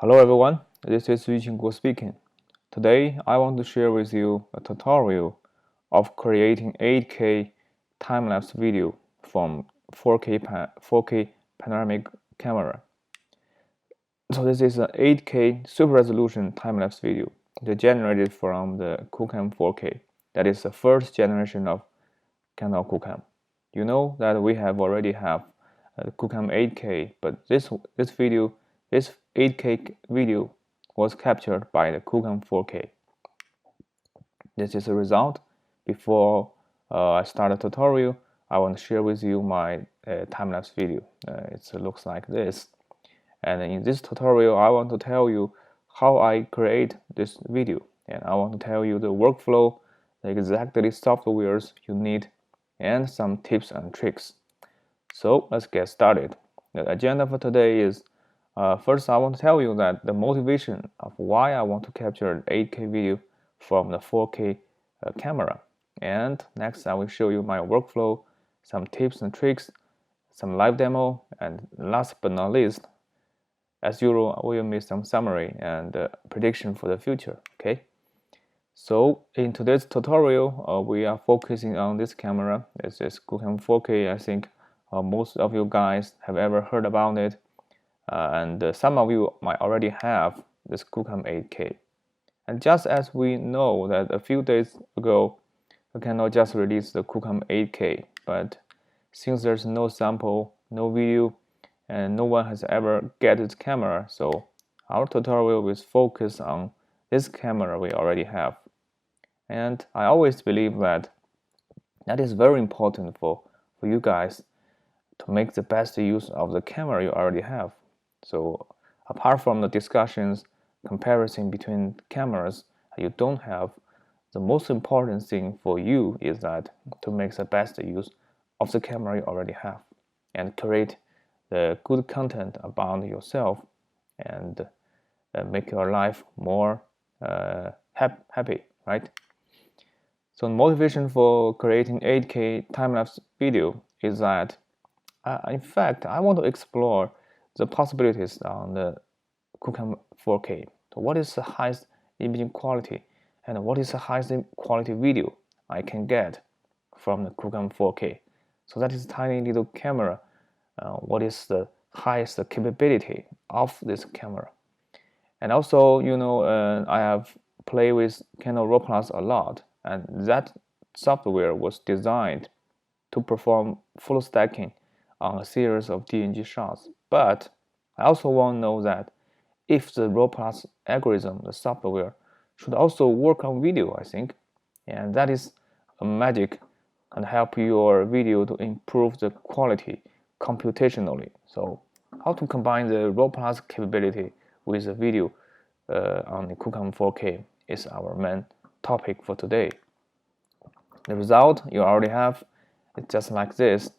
Hello everyone, this is QooCam speaking. Today I want to share with you a tutorial of creating 8K time-lapse video from 4K panoramic camera. So this is an 8K super resolution time-lapse video generated from the QooCam 4K. That is the first generation of Kandao QooCam. You know that we already have QooCam 8K, but this 8K video was captured by the QooCam 4K. This is the result. Before I start the tutorial, I want to share with you my time-lapse video. It looks like this. And in this tutorial, I want to tell you how I create this video. And I want to tell you the workflow, the exactly softwares you need, and some tips and tricks. So let's get started. The agenda for today is first I want to tell you that the motivation of why I want to capture an 8K video from the 4K camera. And next I will show you my workflow, some tips and tricks, some live demo, and last but not least, as usual, we will make some summary and prediction for the future. Okay. So in today's tutorial, we are focusing on this camera. This is QooCam 4K. I think most of you guys have ever heard about it, and some of you might already have this QooCam 8K. And just as we know that a few days ago, we cannot just release the QooCam 8K, but since there's no sample, no video, and no one has ever get this camera, so our tutorial will focus on this camera we already have. And I always believe that is very important for you guys to make the best use of the camera you already have. So apart from the discussions, comparison between cameras you don't have, the most important thing for you is that to make the best use of the camera you already have and create the good content about yourself and make your life more happy, right? So the motivation for creating 8K time-lapse video is that in fact I want to explore the possibilities on the QooCam 4K. So what is the highest imaging quality and what is the highest quality video I can get from the QooCam 4K? So that is tiny little camera. What is the highest capability of this camera? And also, you know, I have played with Kandao Plus a lot, and that software was designed to perform full stacking on a series of DNG shots. But I also want to know that if the Plus algorithm, the software, should also work on video, I think, and that is a magic and help your video to improve the quality computationally. So how to combine the Plus capability with the video on the QooCam 4K is our main topic for today. The result you already have is just like this.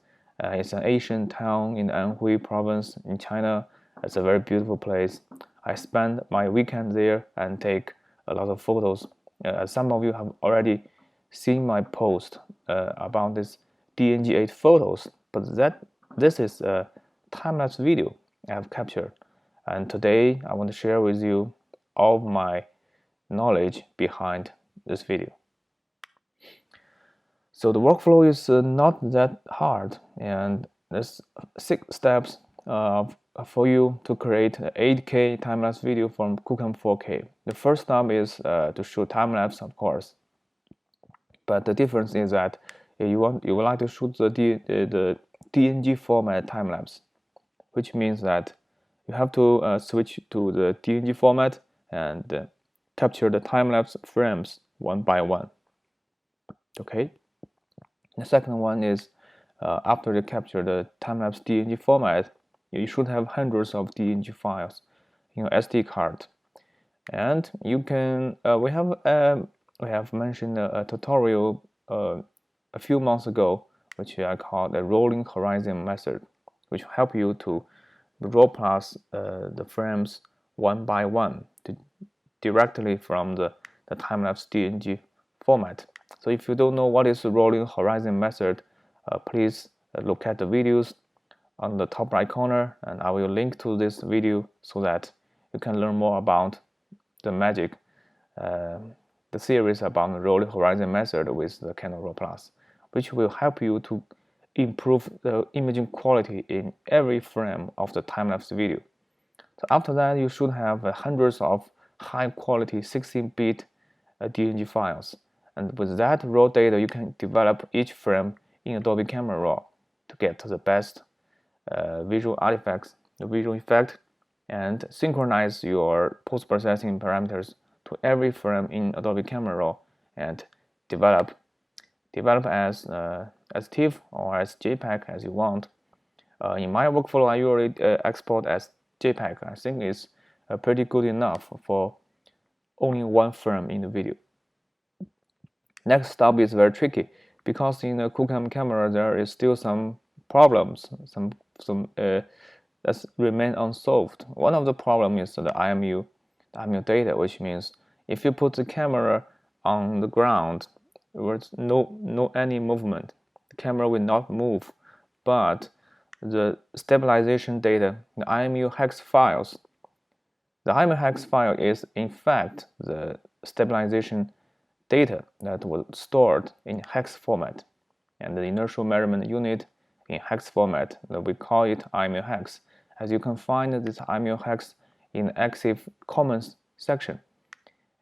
It's an Asian town in Anhui province in China. It's a very beautiful place. I spend my weekend there and take a lot of photos. Some of you have already seen my post about this DNG8 photos, but this is a time-lapse video I have captured. And today I want to share with you all of my knowledge behind this video. So the workflow is not that hard, and there's 6 steps for you to create an 8K time-lapse video from QooCam 4K. The first step is to shoot time-lapse, of course. But the difference is that you would like to shoot the DNG format time-lapse, which means that you have to switch to the DNG format and capture the time-lapse frames one by one. Okay. The second one is after you capture the time-lapse DNG format, you should have hundreds of DNG files in your SD card, and you can. We have mentioned a tutorial a few months ago, which I call the rolling horizon method, which will help you to roll plus the frames one by one directly from the time-lapse DNG format. So if you don't know what is the rolling horizon method, please look at the videos on the top right corner, and I will link to this video so that you can learn more about the magic, the series about the rolling horizon method with the Kandao Raw Plus, which will help you to improve the imaging quality in every frame of the time-lapse video. So after that, you should have hundreds of high-quality 16-bit DNG files. And with that raw data, you can develop each frame in Adobe Camera Raw to get the best visual artifacts, the visual effect, and synchronize your post-processing parameters to every frame in Adobe Camera Raw and develop as TIFF or as JPEG as you want. In my workflow, I usually export as JPEG. I think it's pretty good enough for only one frame in the video. Next step is very tricky because in the QooCam camera there is still some problems, some that remain unsolved. One of the problems is the IMU data, which means if you put the camera on the ground with no any movement, the camera will not move, but the stabilization data, the IMU hex files, the IMU hex file is in fact the stabilization data that was stored in hex format, and the inertial measurement unit in hex format, we call it IMU hex. As you can find this IMU hex in the EXIF comments section.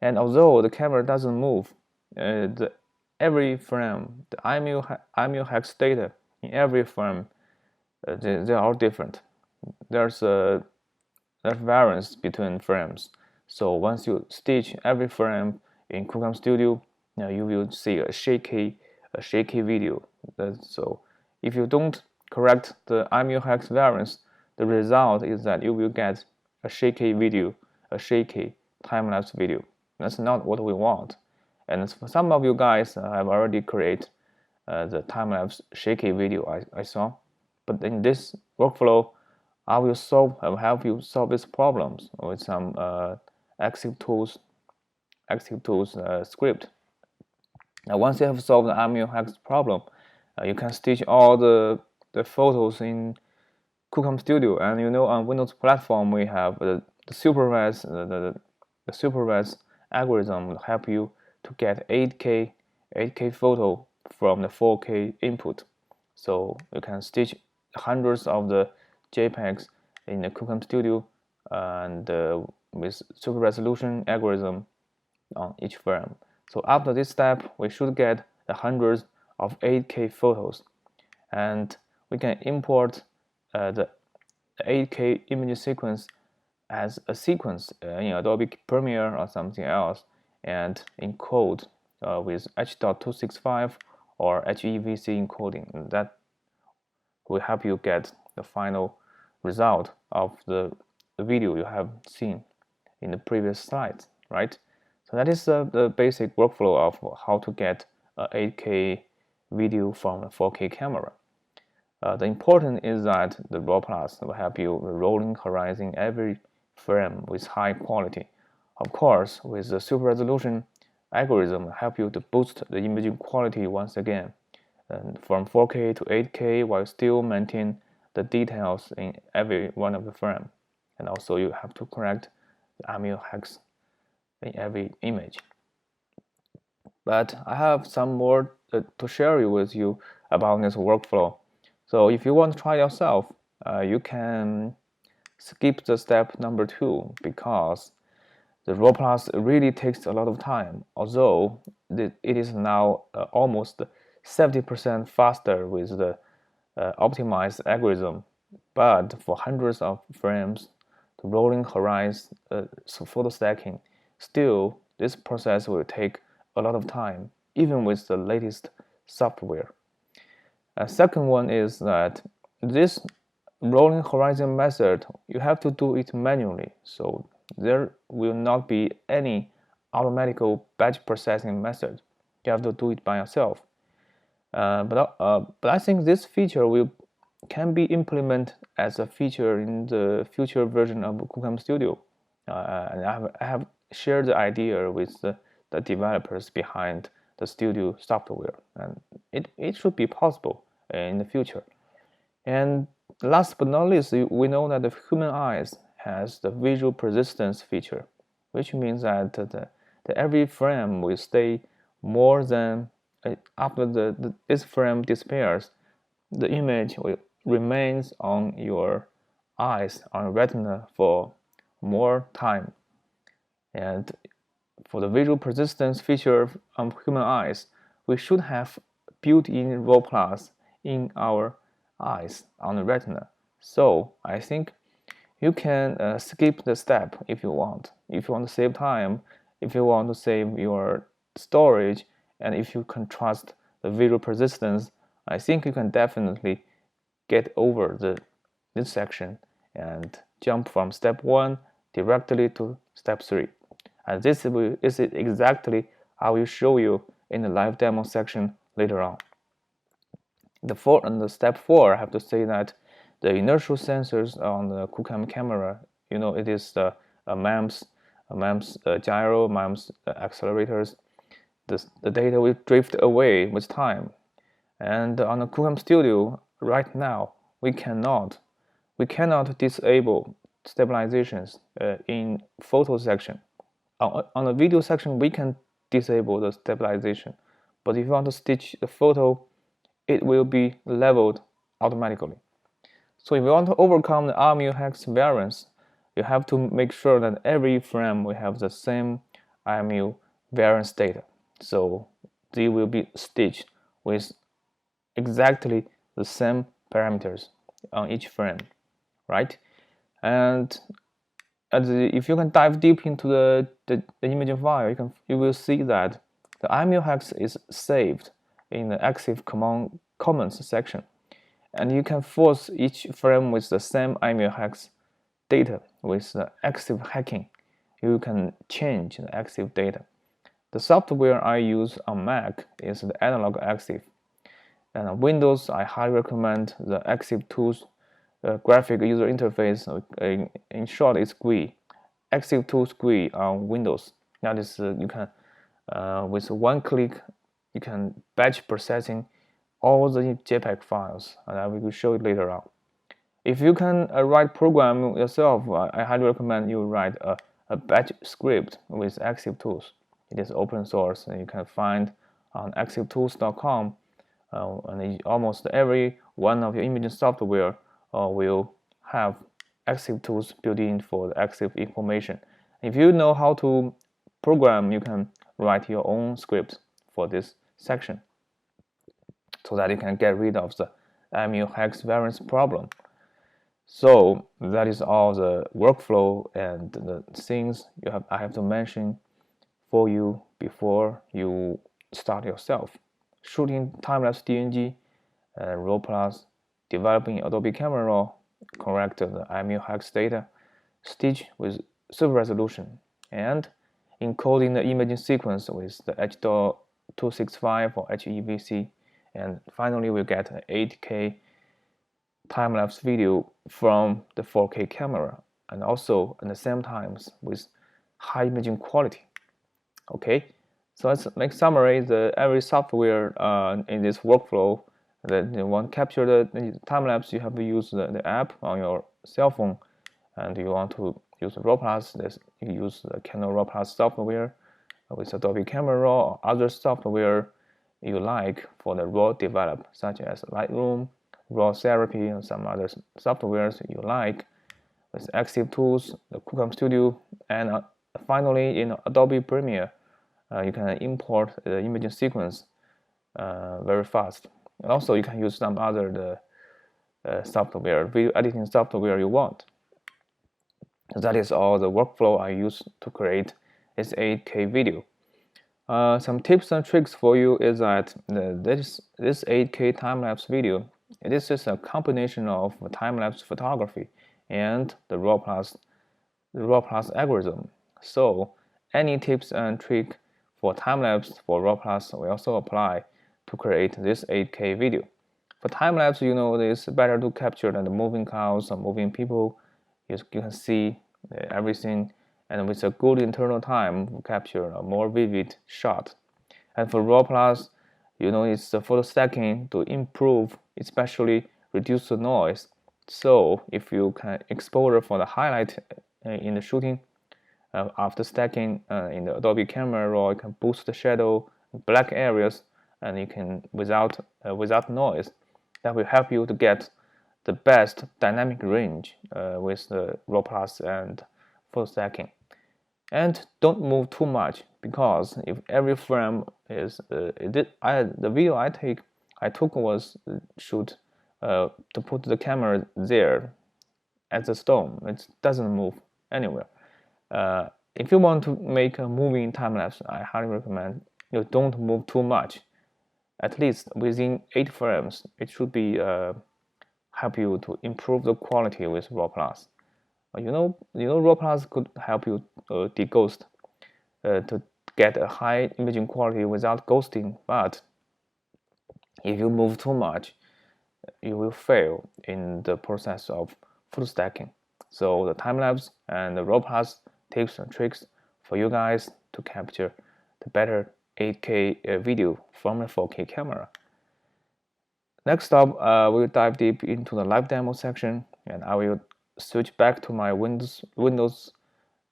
And although the camera doesn't move, every frame, the IMU hex data in every frame, they are all different. There's variance between frames. So once you stitch every frame in QooCam Studio, you will see a shaky video. So if you don't correct the IMU hex variance, the result is that you will get a shaky video, a shaky time-lapse video. That's not what we want. And for some of you guys have already created the time-lapse shaky video I saw. But in this workflow, I will help you solve these problems with some EXIF tools script. Now, once you have solved the IMU hex problem, you can stitch all the photos in QooCam Studio. And you know, on Windows platform, we have the supervised the supervised algorithm will help you to get 8K photo from the 4K input. So you can stitch hundreds of the JPEGs in the QooCam Studio and with super resolution algorithm on each frame. So after this step, we should get the hundreds of 8K photos, and we can import the 8K image sequence as a sequence in Adobe Premiere or something else, and encode with H.265 or HEVC encoding. And that will help you get the final result of the video you have seen in the previous slides, right? So that is the basic workflow of how to get a 8K video from a 4K camera. The important is that the Raw Plus will help you rolling horizon every frame with high quality. Of course, with the super resolution algorithm will help you to boost the imaging quality once again, and from 4K to 8K while still maintain the details in every one of the frame. And also you have to correct the IMU hex in every image. But I have some more to share with you about this workflow. So if you want to try yourself, you can skip the step number 2 because the Raw Plus really takes a lot of time. Although it is now almost 70% faster with the optimized algorithm, but for hundreds of frames, the rolling horizon photo stacking, still this process will take a lot of time, even with the latest software. Second one is that this rolling horizon method, you have to do it manually, so there will not be any automatic batch processing method. You have to do it by yourself. But I think this feature can be implemented as a feature in the future version of QooCam Studio. And I have shared the idea with the developers behind the Studio software, and it should be possible in the future. And last but not least, we know that the human eyes has the visual persistence feature, which means that every frame will stay more than after this frame disappears, the image will remains on your eyes, on retina for more time. And for the visual persistence feature of human eyes, we should have built-in RAW Plus in our eyes on the retina. So I think you can skip the step if you want. If you want to save time, if you want to save your storage, and if you can trust the visual persistence, I think you can definitely get over this section and jump from step 1 directly to step 3. And this is exactly how I will show you in the live demo section later on. The step 4, I have to say that the inertial sensors on the QooCam camera, it is the MEMS gyro, MEMS accelerators. The data will drift away with time. And on the QooCam Studio, right now, we cannot disable stabilizations in photo section. On the video section, we can disable the stabilization, but if you want to stitch the photo, it will be leveled automatically. So if you want to overcome the IMU hex variance, you have to make sure that every frame will have the same IMU variance data. So they will be stitched with exactly the same parameters on each frame, right? And if you can dive deep into the imaging file, you will see that the IMU hex is saved in the active comments section, and you can force each frame with the same IMU hex data with the active hacking. You can change the active data. The software I use on Mac is the analog active, and on Windows I highly recommend the active tools graphic user interface. In short, it's GUI. Active Tools GUI on Windows. That is, you can with one click, you can batch processing all the JPEG files, and I will show it later on. If you can write program yourself, I highly recommend you write a batch script with Active Tools. It is open source, and you can find on activetools.com. And almost every one of your imaging software will have active tools built in for the active information. If you know how to program, you can write your own script for this section so that you can get rid of the IMU hex variance problem. So that is all the workflow and the things I have to mention for you before you start yourself. Shooting time-lapse DNG, RAW Plus, developing Adobe Camera Raw, correct the IMU hex data, stitch with super resolution, and encoding the imaging sequence with the H.265 or HEVC, and finally we get an 8K time-lapse video from the 4K camera, and also at the same times with high imaging quality. Okay, so let's make summary. Every software in this workflow that you want to capture the time-lapse, you have to use the app on your cell phone, and you want to use RAW Plus, you use the Canon RAW Plus software with Adobe Camera Raw or other software you like for the RAW develop, such as Lightroom, RAW Therapy, and some other softwares you like with Active Tools, the QooCam Studio, and finally in Adobe Premiere, you can import the imaging sequence very fast. And also you can use some other software, video editing software you want. That is all the workflow I use to create this 8K video. Some tips and tricks for you is that this 8K time-lapse video, this is a combination of time-lapse photography and the RAW Plus algorithm. So any tips and trick for time-lapse for RAW Plus will also apply to create this 8K video. For time-lapse, it's better to capture the moving cars or moving people. You can see everything, and with a good internal time, capture a more vivid shot. And for RAW Plus, it's the photo stacking to improve, especially reduce the noise. So if you can exposure for the highlight in the shooting, after stacking in the Adobe Camera Raw, you can boost the shadow, black areas, and you can without noise. That will help you to get the best dynamic range with the RAW Plus and full stacking. And don't move too much, because if every frame is the video I took was shoot to put the camera there at the stone. It doesn't move anywhere. If you want to make a moving time lapse, I highly recommend you don't move too much. At least within 8 frames, it should be help you to improve the quality with RAW Plus. RAW Plus could help you deghost to get a high imaging quality without ghosting. But if you move too much, you will fail in the process of full stacking. So the time lapse and the RAW Plus tips and tricks for you guys to capture the better 8K video from the 4K camera. Next up, we'll dive deep into the live demo section, and I will switch back to my Windows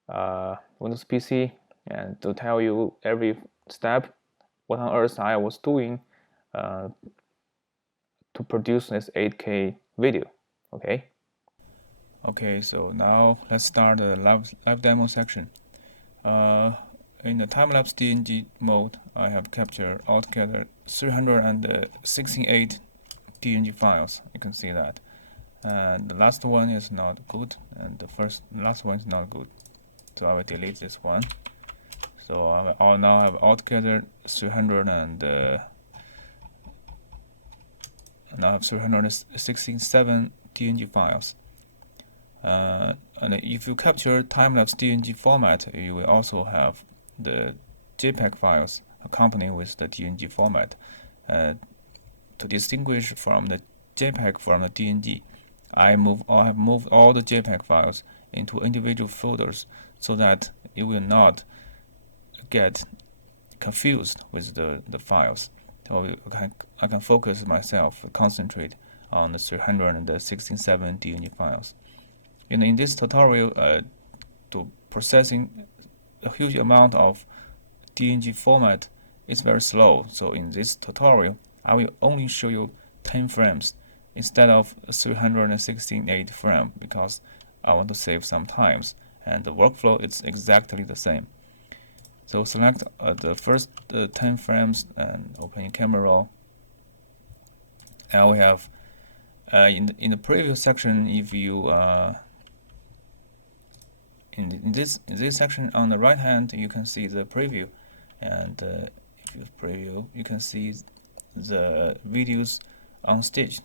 PC and to tell you every step what on earth I was doing to produce this 8K video. Okay, so now let's start the live demo section. In the time-lapse DNG mode, I have captured altogether 368 DNG files. You can see that. And the last one is not good, and the last one is not good. So I will delete this one. So I now have altogether 367 DNG files. And if you capture time-lapse DNG format, you will also have the JPEG files accompanying with the DNG format. To distinguish from the JPEG from the DNG, I have moved all the JPEG files into individual folders so that you will not get confused with the files. So I can focus myself, concentrate on the 367 DNG files. In this tutorial, to processing a huge amount of DNG format is very slow. So in this tutorial, I will only show you 10 frames instead of 368 frames, because I want to save some times, and the workflow is exactly the same. So select the first 10 frames and open your camera raw. Now we have in the preview section, if you in this section on the right hand, you can see the preview, and if you preview, you can see the videos on stage.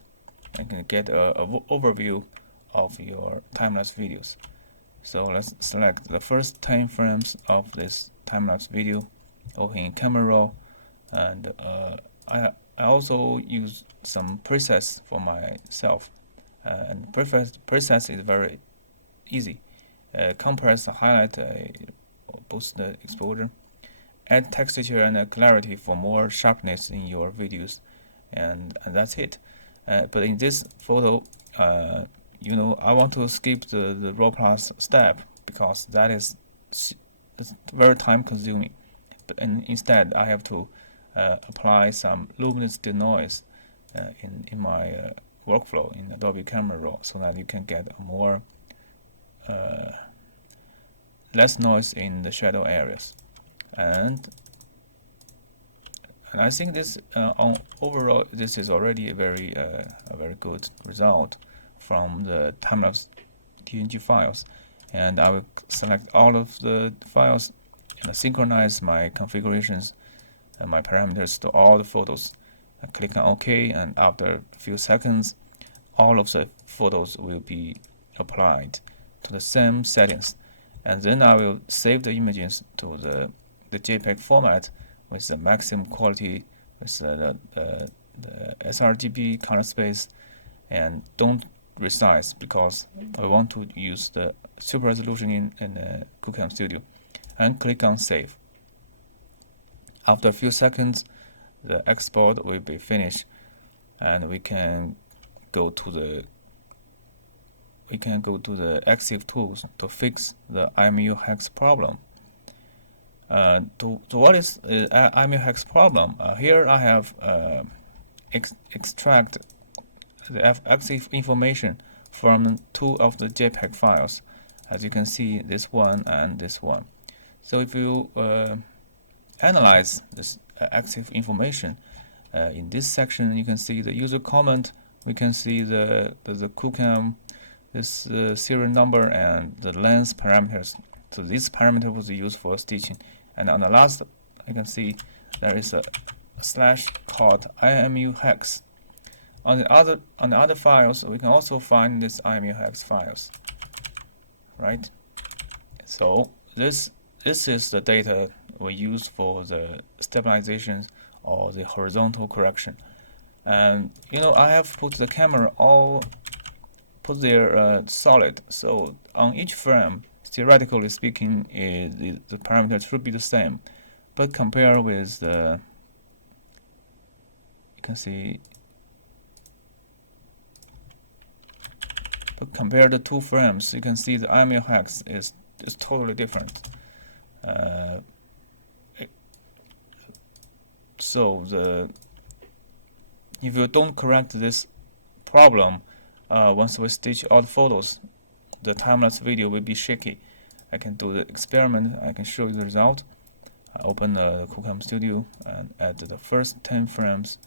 You can get a overview of your time-lapse videos. So let's select the first 10 frames of this time-lapse video, open camera raw, and I also use some presets for myself, and presets is very easy. Compress, highlight, boost the exposure, add texture and clarity for more sharpness in your videos, and that's it. But in this photo, I want to skip the RAW Plus step, because that is very time consuming. But instead, I have to apply some luminous denoise in my workflow in Adobe Camera Raw, so that you can get a more less noise in the shadow areas. And I think this overall, this is already a very good result from the time-lapse DNG files. And I will select all of the files and synchronize my configurations and my parameters to all the photos. I click on OK, and after a few seconds, all of the photos will be applied to the same settings. And then I will save the images to the JPEG format with the maximum quality, with the sRGB color space, and don't resize, because I want to use the super resolution in QooCam Studio, and click on save. After a few seconds, the export will be finished, and we can go to the we can go to the EXIF tools to fix the IMU hex problem. What is IMU hex problem? Here I have extract the EXIF information from two of the JPEG files. As you can see, this one and this one. So if you analyze this EXIF information in this section, you can see the user comment. We can see the QooCam, this serial number and the length parameters. So this parameter was used for stitching. And on the last, I can see there is a slash called IMU hex. On the other files, we can also find this IMU hex files, right? So this is the data we use for the stabilization or the horizontal correction. And I have put the camera all put there solid. So on each frame, theoretically speaking, the parameters should be the same. But compare with the, you can see. But compare the two frames, you can see the IMU hex is totally different. So if you don't correct this problem, once we stitch all the photos, the time-lapse video will be shaky. I can do the experiment. I can show you the result. I open the QooCam Studio and add the first 10 frames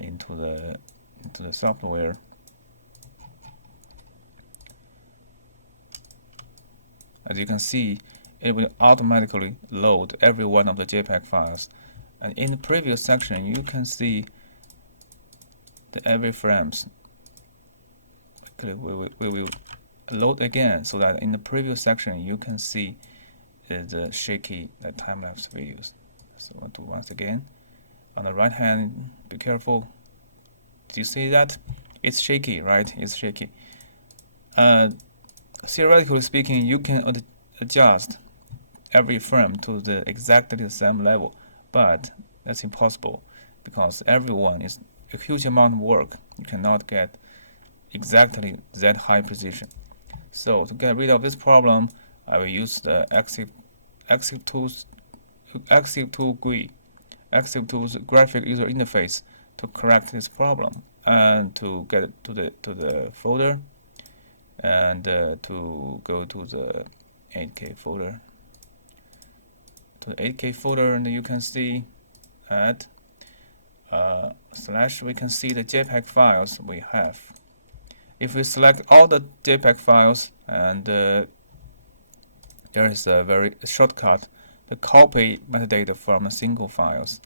into the software. As you can see, it will automatically load every one of the JPEG files. And in the previous section, you can see the every frames. We will load again, so that in the previous section you can see the shaky time-lapse videos. So I'll do once again. On the right hand, be careful. Do you see that? It's shaky, right? It's shaky. Theoretically speaking, you can adjust every frame to the exactly the same level, but that's impossible because everyone is a huge amount of work. You cannot get exactly that high precision. So to get rid of this problem, I will use the EXIF tools GUI, EXIF tools graphic user interface to correct this problem and to get it to the folder and to go to the 8K folder. To the 8K folder, and you can see at / we can see the JPEG files we have. If we select all the JPEG files, and there is a very shortcut, the copy metadata from a single files.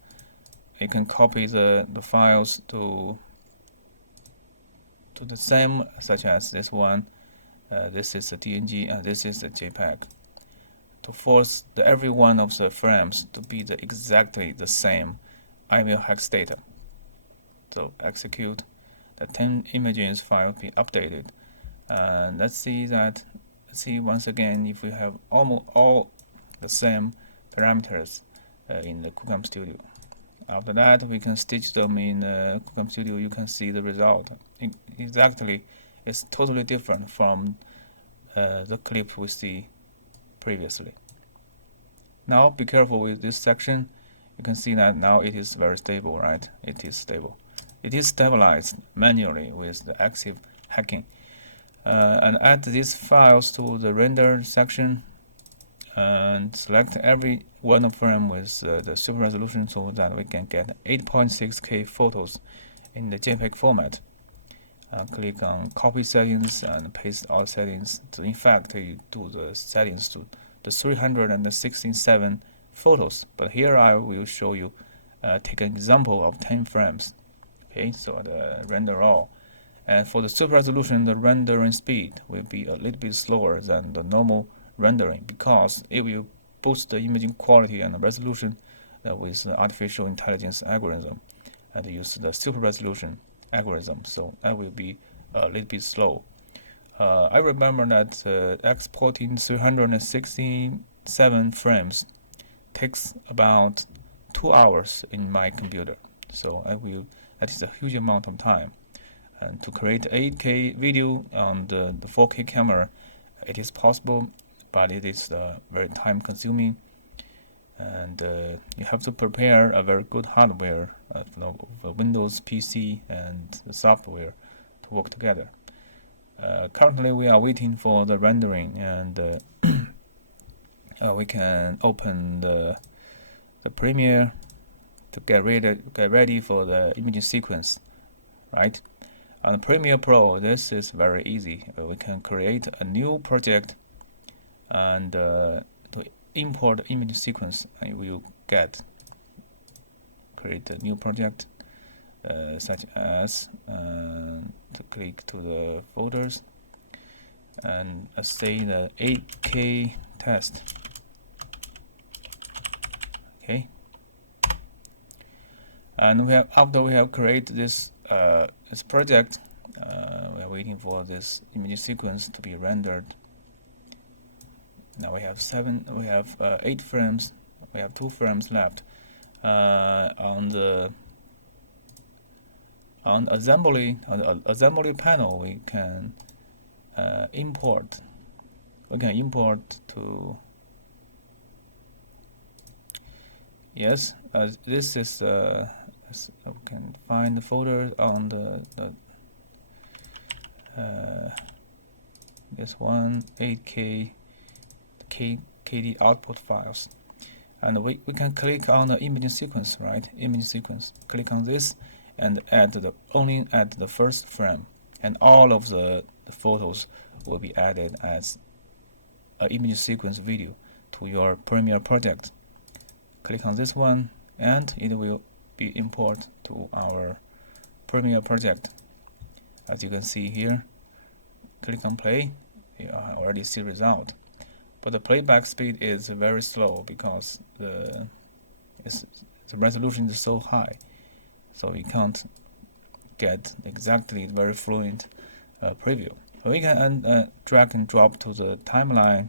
You can copy the files to the same, such as this one. This is a DNG and this is a JPEG. To force every one of the frames to be exactly the same IMU hex data. So execute. The 10 images file be updated. Let's see once again if we have almost all the same parameters in the QooCam Studio. After that, we can stitch them in QooCam Studio. You can see the result. Exactly, it's totally different from the clip we see previously. Now, be careful with this section. You can see that now it is very stable, right? It is stable. It is stabilized manually with the EXIF hacking. And add these files to the render section and select every one of them with the super resolution so that we can get 8.6K photos in the JPEG format. Click on copy settings and paste all settings. So in fact, you do the settings to the 367 photos. But here I will show you, take an example of 10 frames. Okay, so the render all. And for the super resolution, the rendering speed will be a little bit slower than the normal rendering because it will boost the imaging quality and the resolution with the artificial intelligence algorithm and use the super resolution algorithm. So that will be a little bit slow. I remember that exporting 367 frames takes about 2 hours in my computer. So that is a huge amount of time. And to create 8K video on the 4K camera, it is possible, but it is very time consuming, and you have to prepare a very good hardware, the Windows PC and the software to work together. Currently we are waiting for the rendering, and we can open the Premiere to get ready for the image sequence, right? On Premiere Pro, this is very easy. We can create a new project, and to import image sequence, and we will create a new project, such as to click to the folders and say the 8K test. Okay, and after we have created this project, we are waiting for this image sequence to be rendered. Now we have 8 frames. We have 2 frames left. On the assembly panel, we can import. We can import to. Yes, this is. We can find the folder on this one, 8K KD output files, and we can click on the image sequence, right? Image sequence. Click on this and only add the first frame, and all of the photos will be added as an image sequence video to your Premiere project. Click on this one, and it will be import to our Premiere project. As you can see here, click on play. You already see result, but the playback speed is very slow because the resolution is so high, so you can't get exactly very fluent preview. So we can drag and drop to the timeline,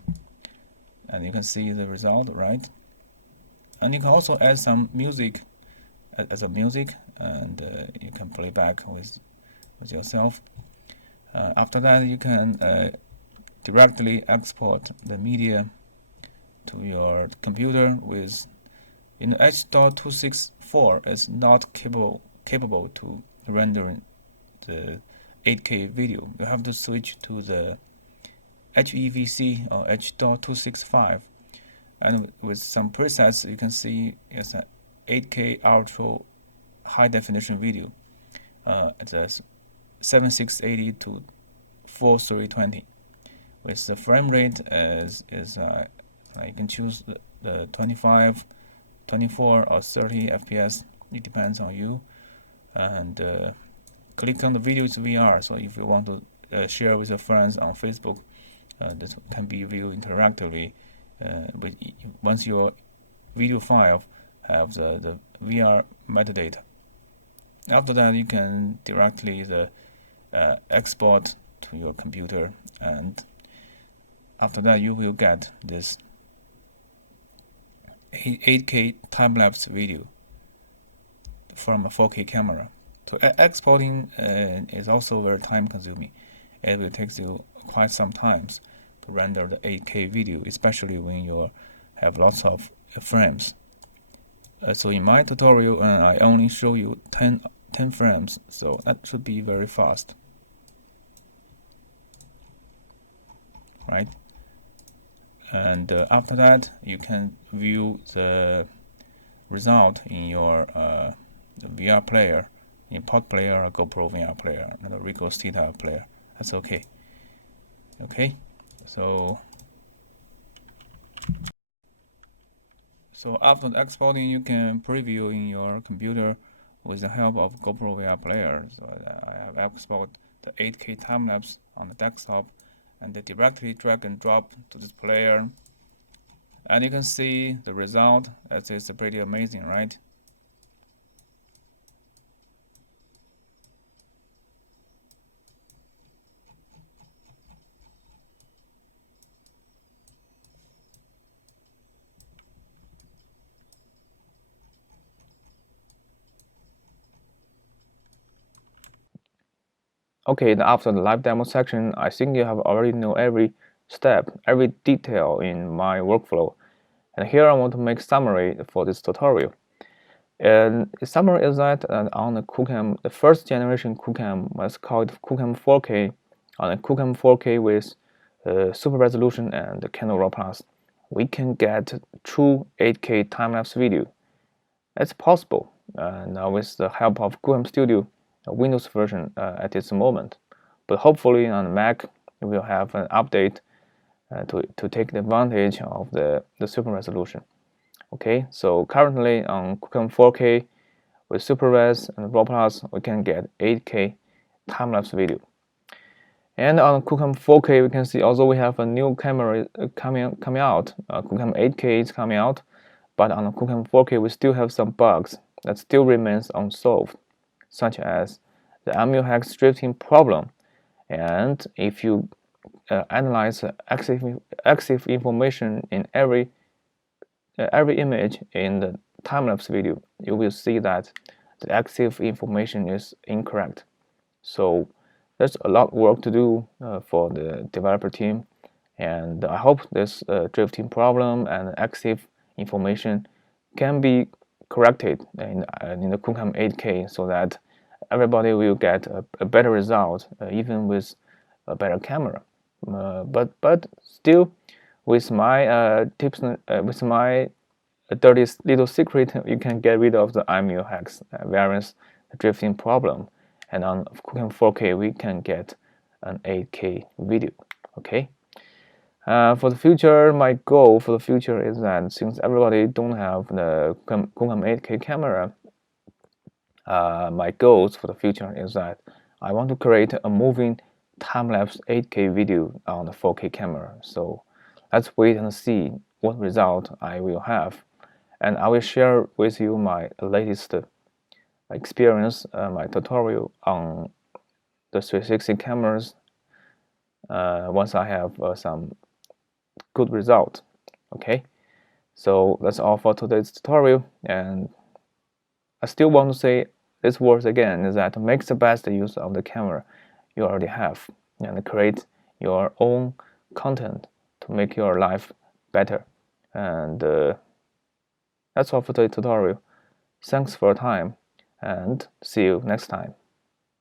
and you can see the result, right? And you can also add some music as a music, and you can play back with yourself. After that, you can directly export the media to your computer with H.264 is not capable to render the 8K video. You have to switch to the HEVC or H.265, and with some presets you can see it's an 8K ultra high definition video. It's a 7680 to 4320. With the frame rate you can choose the 25, 24 or 30 FPS. It depends on you. And click on the videos VR. So if you want to share with your friends on Facebook, this can be viewed interactively. Once your video file have the VR metadata. After that, you can directly export to your computer, and after that you will get this 8K time-lapse video from a 4K camera. So exporting is also very time-consuming. It will take you quite some time to render the 8K video, especially when you have lots of frames. So in my tutorial, I only show you 10 frames, so that should be very fast, right? And after that, you can view the result in your VR player, in Pod Player or GoPro VR player, and a Ricoh Theta player. That's okay. Okay, so after exporting, you can preview in your computer with the help of GoPro VR player. So I have exported the 8K time-lapse on the desktop, and they directly drag and drop to this player, and you can see the result. It's pretty amazing, right? Okay, after the live demo section, I think you have already know every step, every detail in my workflow. And here I want to make summary for this tutorial. And the summary is that on the QooCam, the first generation QooCam, let's call it QooCam 4K, on the QooCam 4K with super resolution and Kandao Plus, we can get true 8K time-lapse video. That's possible now with the help of QooCam Studio, a Windows version at this moment. But hopefully on Mac, we will have an update to take advantage of the super resolution. Okay, so currently on QooCam 4K with Super Res and Raw Plus, we can get 8K time-lapse video. And on QooCam 4K, we can see although we have a new camera coming out, QooCam 8K is coming out, but on the QooCam 4K, we still have some bugs that still remains unsolved, such as the MU-hex drifting problem. And if you analyze EXIF information in every image in the time-lapse video, you will see that the EXIF information is incorrect. So there's a lot of work to do for the developer team, and I hope this drifting problem and EXIF information can be corrected in the QooCam 8K so that everybody will get a better result even with a better camera. But still, with my tips, with my dirty little secret, you can get rid of the MU-hex variance drifting problem. And on QooCam 4K, we can get an 8K video. Okay. For the future, my goal for the future is that since everybody don't have the QooCam 8K camera, my goals for the future is that I want to create a moving time-lapse 8K video on the 4K camera. So let's wait and see what result I will have, and I will share with you my latest experience, my tutorial on the 360 cameras once I have some good result. Okay, so that's all for today's tutorial, and I still want to say this words again, is that make the best use of the camera you already have and create your own content to make your life better. And that's all for today's tutorial. Thanks for your time, and see you next time.